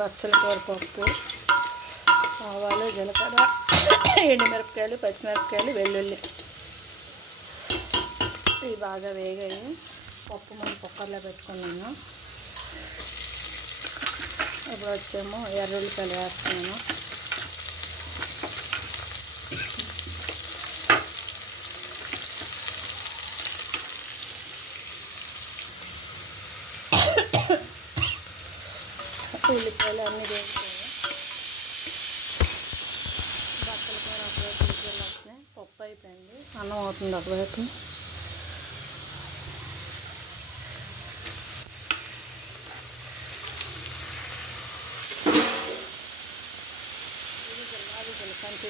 బచ్చల కూర పప్పు, ఆవాలు, జీలకర్ర, ఎండుమిరపకాయలు, పచ్చిమిరపకాయలు, వెల్లుల్లి ఇవి బాగా వేగాయి. పప్పు మనం కుక్కర్లో పెట్టుకున్నాను. ఇప్పుడు వచ్చేమో ఎర్రుల్లిపాయలు వేస్తున్నాను. ఉల్లిపాయలు అన్నీ వేసుకొని బట్టల కూర ఒకవైపు ఉల్లిపాయలు వస్తున్నాయి. పప్పు అయిపోయింది, అన్నం అవుతుంది ఒకవైపు. కంటి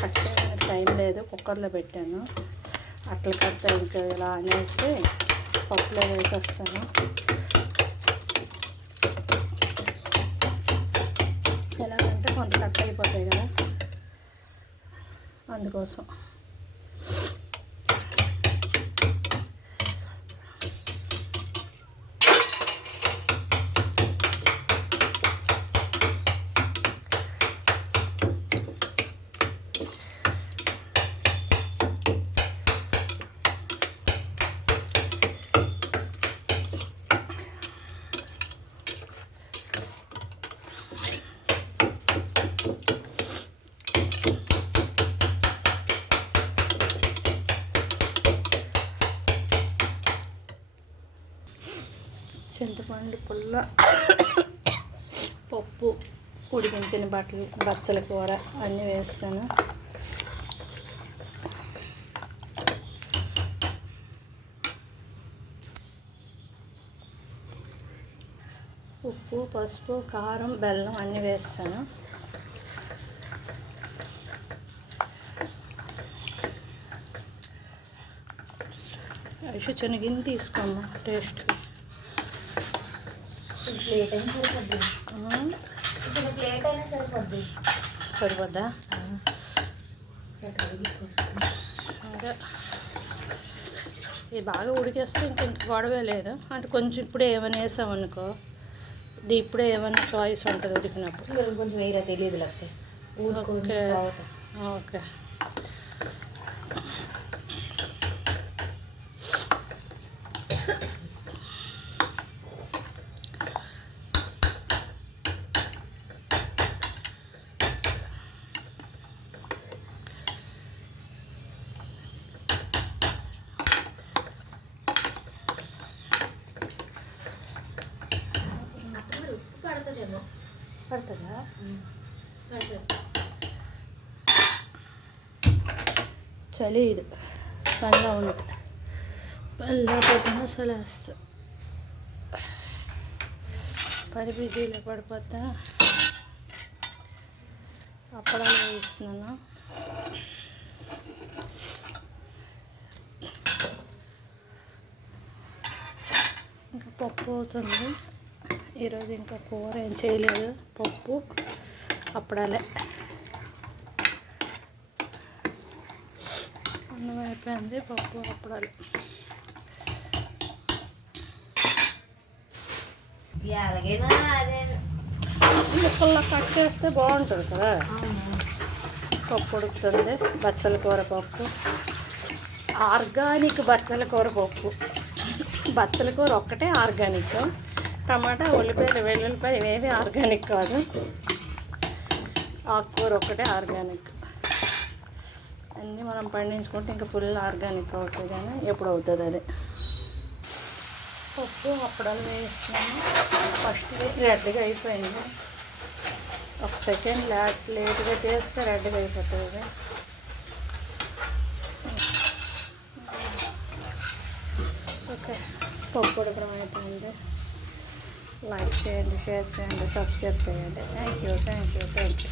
కట్ చేయడానికి టైం లేదు, కుక్కర్లో పెట్టాను. అట్ల కట్ట ఇంకా ఇలా అనేసి పప్పులో వేసేస్తాను. ఎలాగంటే కొంత కట్ అయిపోతాయి కదా, అందుకోసం. చింతపండు పుల్ల, పప్పు, ఉడికించిన బచ్చల కూర అన్నీ వేస్తాను. ఉప్పు, పసుపు, కారం, బెల్లం అన్నీ వేస్తాను. అవి శనగిని తీసుకోమ్మా టేస్ట్. ప్లేట్ అయినా సరిపోద్ది, ప్లేట్ అయినా సరిపోద్ది. సరిపోద్దా? అదే ఇది బాగా ఉడికేస్తే ఇంక గొడవే లేదు. అంటే కొంచెం ఇప్పుడే ఏమైనా వేసామనుకో, ఇది ఇప్పుడే ఏమైనా చాయిస్ ఉంటుంది ఉడికినప్పుడు. కొంచెం వేరే తెలియదు లేకపోతే. Okay okay. పడుతుందా? చలి ఇది పనిలో ఉంటుంది. పనిలో పెట్టినా చలి వేస్తా. పని బిజీలో పడిపోతా. అప్పడాలు వేస్తున్నాను. ఇంకా పప్పు అవుతుంది. ఈరోజు ఇంకా కూర ఏం చేయలేదు, పప్పు అప్పడాలే. అన్నం అయిపోయింది, పప్పు అప్పడాలు. ముక్కల్లో కట్ చేస్తే బాగుంటుంది కదా. పప్పు ఉడుకుతుంది. బచ్చల కూర పప్పు, ఆర్గానిక్ బచ్చల కూర పప్పు. బచ్చల కూర ఒక్కటే ఆర్గానిక్. టమాటా, ఉల్లిపాయలు, వెల్లుల్లిపాయ ఇవేవి ఆర్గానిక్ కాదు. ఆకుకూర ఒక్కటే ఆర్గానిక్. అన్నీ మనం పండించుకుంటే ఇంకా ఫుల్ ఆర్గానిక్ అవుతుంది, కానీ ఎప్పుడు అవుతుంది అది. పప్పు అప్పడాలు వేస్తున్నాను. ఫస్ట్ రెడ్గా అయిపోయింది. ఒక సెకండ్ లేట్గా చేస్తే రెడ్గా అయిపోతుంది. ఓకే, పప్పు ఉడకడం అయిపోయింది. లైక్ చేయండి, షేర్ చేయండి, సబ్స్క్రైబ్ చేయండి. Thank you.